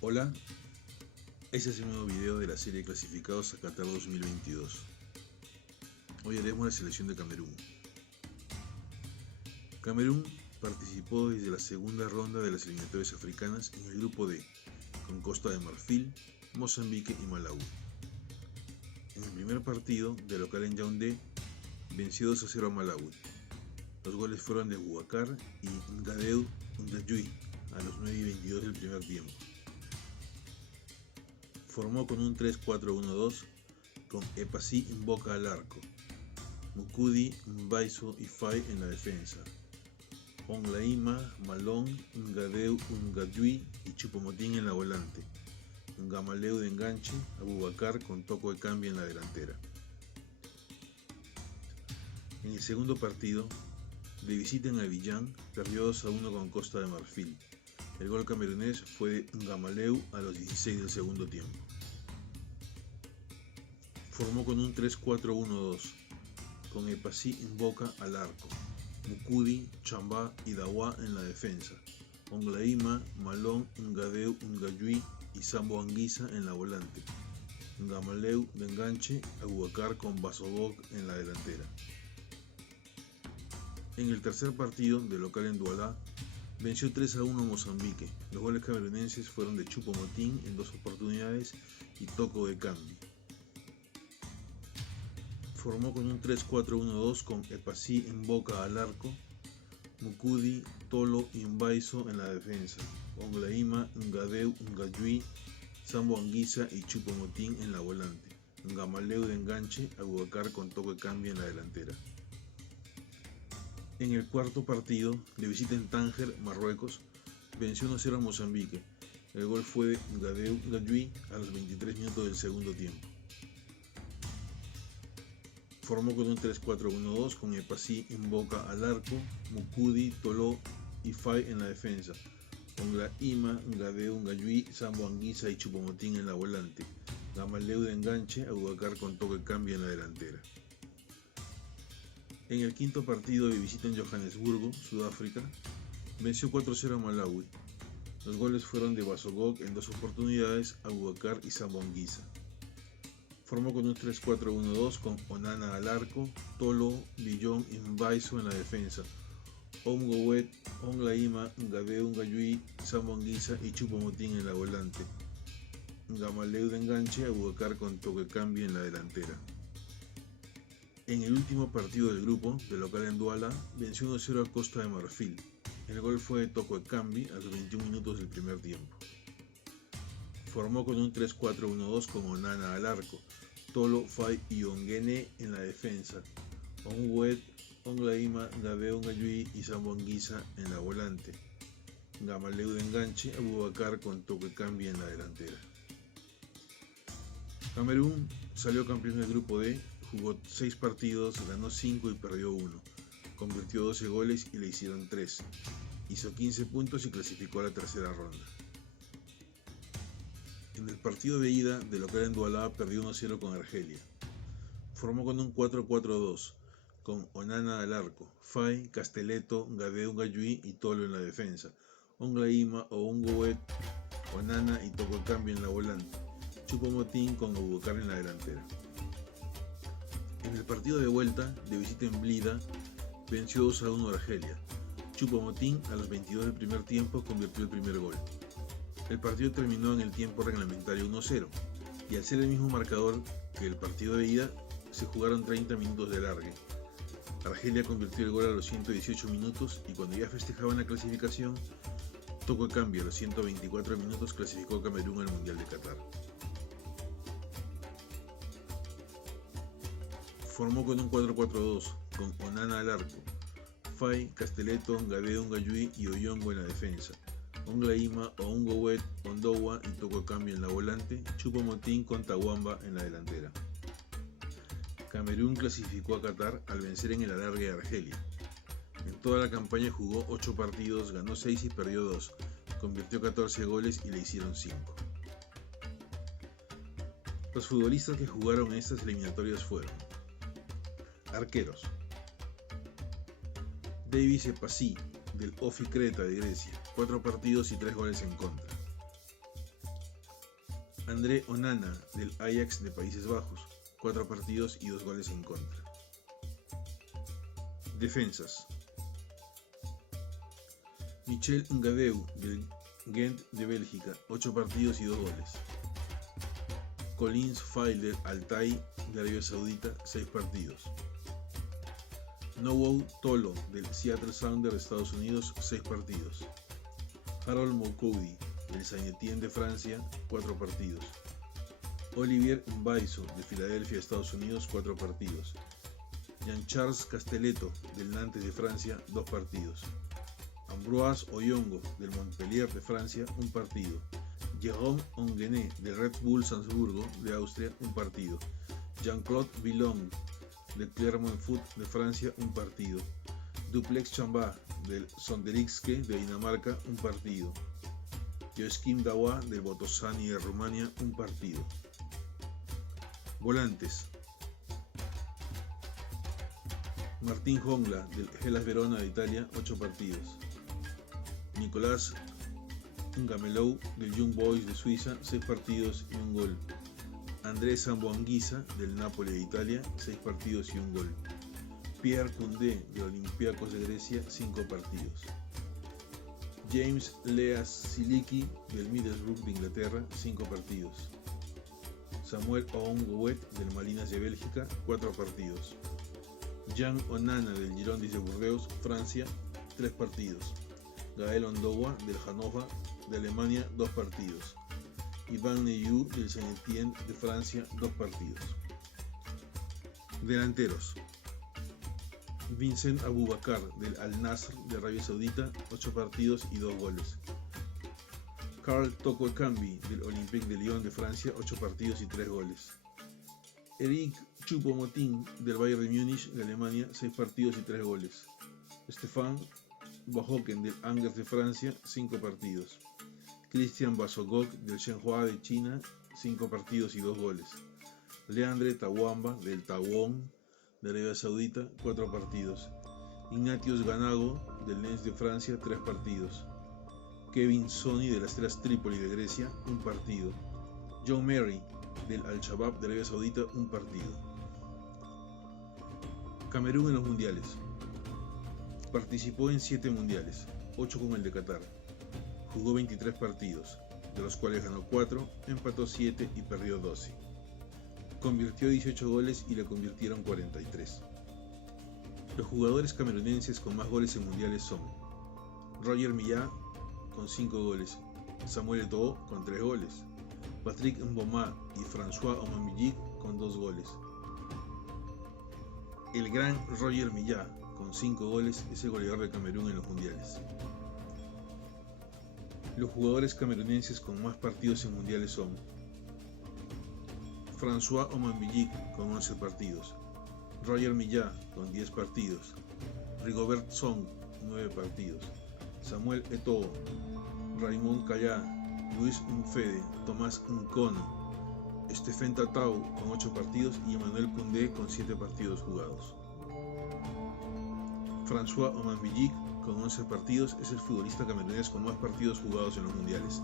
Hola, este es el nuevo video de la serie Clasificados a Qatar 2022. Hoy haremos la selección de Camerún. Camerún participó desde la segunda ronda de las eliminatorias africanas en el grupo D, con Costa de Marfil, Mozambique y Malaui. En el primer partido, de local en Yaoundé, venció 2-0 a Malaui. Los goles fueron de Boubacar y Ngadeou Ndjui a los 9 y 22 del primer tiempo. Formó con un 3-4-1-2 con Epassi Mboka al arco, Mukudi, Mbaiso y Faye en la defensa, Onlaima, Malong, Ngadeou Ndjui y Choupo-Moting en la volante, Ngamaleu de enganche, Abubakar con Toko Ekambi en la delantera. En el segundo partido, de visita en Abiyán, perdió 2-1 con Costa de Marfil. El gol camerunés fue de Ngamaleu a los 16 del segundo tiempo. Formó con un 3-4-1-2, con Epassi Mboka al arco, Mukudi, Chamba y Dawa en la defensa, Onlaima, Malong, Ngadeou Ndjui y Sambo Anguissa en la volante, Ngamaleu de enganche, Abubakar con Basogog en la delantera. En el tercer partido, de local en Douala, venció 3-1 a Mozambique. Los goles camerunenses fueron de Choupo-Moting en 2 oportunidades y Toko Ekambi. Formó con un 3-4-1-2 con Epassi Mboka al arco, Mukudi, Tolo y Mbaiso en la defensa, Onlaima, Ngadeou Ndjui, Sambo Anguissa y Choupo-Moting en la volante, Ngamaleu de enganche, Abubakar con Toko Ekambi en la delantera. En el cuarto partido, de visita en Tánger, Marruecos, venció 1-0 a Mozambique. El gol fue de Ngadeou Ndjui a los 23 minutos del segundo tiempo. Formó con un 3-4-1-2 con Epassi Mboka al arco, Mukudi, Tolo y Faye en la defensa, Onlaima, Ngadeou Ndjui, Sambo Anguissa y Choupo-Moting en la volante, Ngamaleu de enganche, Abubakar con Toko Ekambi en la delantera. En el quinto partido de visita en Johannesburgo, Sudáfrica, venció 4-0 a Malaui. Los goles fueron de Basogog en 2 oportunidades, Abubakar y Sambo Anguissa. Formó con un 3-4-1-2 con Onana al arco, Tolo, Billon y Mbaiso en la defensa, Omgowet, Onlaima, Ngadeou Ndjui, Sambo Anguissa y Choupo-Moting en la volante, Ngamaleu de enganche, Abubakar con Toko Ekambi en la delantera. En el último partido del grupo, de local en Douala, venció 1-0 a Costa de Marfil. El gol fue de Toko Ekambi a los 21 minutos del primer tiempo. Formó con un 3-4-1-2 con Onana al arco, Tolo, Faye y Ongene en la defensa, Onwet, Onlaima, Ngadeou Ndjui y Sambo Anguissa en la volante, Ngamaleu de enganche, Abubakar con Toko Ekambi en la delantera. Camerún salió campeón del grupo D, jugó 6 partidos, ganó 5 y perdió 1, convirtió 12 goles y le hicieron 3, hizo 15 puntos y clasificó a la tercera ronda. En el partido de ida, de local en Douala, perdió 1-0 con Argelia. Formó con un 4-4-2, con Onana al arco, Faye, Castelletto, Ngadeou Ndjui y Tolo en la defensa, Onlaima, Oungowet, Onana y Toko Ekambi en la volante, Choupo-Moting con Abubakar en la delantera. En el partido de vuelta, de visita en Blida, venció 2-1 a Argelia. Choupo-Moting a los 22 del primer tiempo convirtió el primer gol. El partido terminó en el tiempo reglamentario 1-0, y al ser el mismo marcador que el partido de ida, se jugaron 30 minutos de alargue. Argelia convirtió el gol a los 118 minutos y cuando ya festejaban la clasificación, Toko Ekambi a los 124 minutos clasificó a Camerún al Mundial de Qatar. Formó con un 4-4-2, con Onana al arco, Faye, Castelletto, Ngadeou Ndjui y Oyongo en la defensa, Onlaima, Oungowet, Ondowa y Toko Ekambi en la volante, Choupo-Moting con Tawamba en la delantera. Camerún clasificó a Qatar al vencer en el alargue a Argelia. En toda la campaña jugó 8 partidos, ganó 6 y perdió 2, convirtió 14 goles y le hicieron 5. Los futbolistas que jugaron en estas eliminatorias fueron: arqueros: Davis Epassi, del OFI Creta de Grecia, 4 partidos y 3 goles en contra. André Onana del Ajax de Países Bajos, 4 partidos y 2 goles en contra. Defensas: Michel Ngadeu del Gent de Bélgica, 8 partidos y 2 goles. Collins Fail del Altay de Arabia Saudita, 6 partidos. Nowo Tolo del Seattle Sounders de Estados Unidos, 6 partidos. Harold Mokoudi del Saint-Étienne de Francia, 4 partidos. Olivier Mbaizo de Filadelfia, Estados Unidos, 4 partidos. Jean-Charles Castelletto del Nantes de Francia, 2 partidos. Ambroise Oyongo del Montpellier de Francia, 1 partido. Jérôme Onguené del Red Bull Salzburgo de Austria, 1 partido. Jean-Claude Villon del Clermont Foot de Francia, 1 partido. Duplex Chamba del Sonderixque de Dinamarca, 1 partido. Joachim Dawa del Botoșani de Rumania, 1 partido. Volantes: Martín Jongla del Hellas Verona de Italia, 8 partidos. Nicolás Ngamelou del Young Boys de Suiza, 6 partidos y 1 gol. André Sambuanguisa del Napoli de Italia, 6 partidos y 1 gol. Pierre Koundé de Olympiacos de Grecia, 5 partidos. James Leas Siliki del Middlesbrough de Inglaterra, 5 partidos. Samuel Aongowet del Malinas de Bélgica, 4 partidos. Jean Onana del Girondins de Burdeos, Francia, 3 partidos. Gaël Ondoa del Hannover de Alemania, 2 partidos. Ivan Neyou del Saint-Étienne de Francia, 2 partidos. Delanteros: Vincent Aboubakar del Al-Nasr de Arabia Saudita, 8 partidos y 2 goles. Karl Toko Ekambi del Olympique de Lyon de Francia, 8 partidos y 3 goles. Eric Choupo-Moting del Bayern de Múnich de Alemania, 6 partidos y 3 goles. Stéphane Bahoken del Angers de Francia, 5 partidos. Christian Basogok del Shenhua de China, 5 partidos y 2 goles. Leandre Tawamba del Tawon de Arabia Saudita, 4 partidos. Ignatius Ganago del Lens de Francia, 3 partidos. Kevin Soni de las Stelas Trípoli de Grecia, 1 partido. John Mary del Al-Shabaab de Arabia Saudita, 1 partido. Camerún en los mundiales. Participó en 7 mundiales, 8 con el de Qatar. Jugó 23 partidos, de los cuales ganó 4, empató 7 y perdió 12. Convirtió 18 goles y le convirtieron 43. Los jugadores camerunenses con más goles en mundiales son Roger Milla con 5 goles, Samuel Eto'o con 3 goles, Patrick Mboma y François Omambillik con 2 goles. El gran Roger Milla con 5 goles es el goleador de Camerún en los mundiales. Los jugadores camerunenses con más partidos en mundiales son François Omambillik con 11 partidos, Roger Milla con 10 partidos, Rigobert Song 9 partidos, Samuel Eto'o, Raymond Kaya, Luis Mfede, Tomás Nkono, Stephen Tatau con 8 partidos y Emmanuel Koundé con 7 partidos jugados. François Omambillik con 11 partidos es el futbolista camerunés con más partidos jugados en los mundiales.